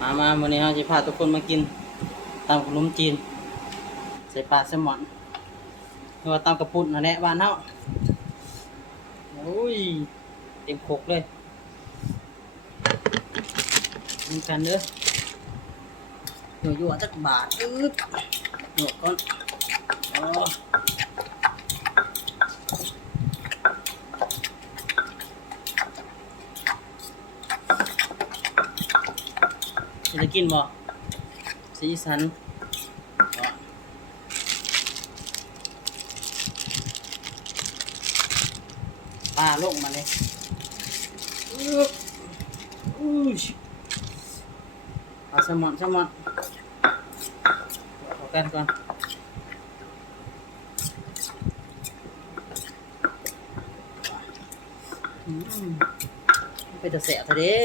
มาวันนี้เราจะพาทุกคนมากินตำขนมจีนใส่ปลาแซลมอนหรือว่าตำกระปุกนั่นแหละบ้านเฮาโอ้ยเต็มโคกเลยนี่กันเด้อยั่วๆจักบาทหนวดก่อนอ๋อจะกินบ่สีสันปลาลงมาเลยเอาแซลมอนเอากันก่อนไปจะแสบเถอะเด้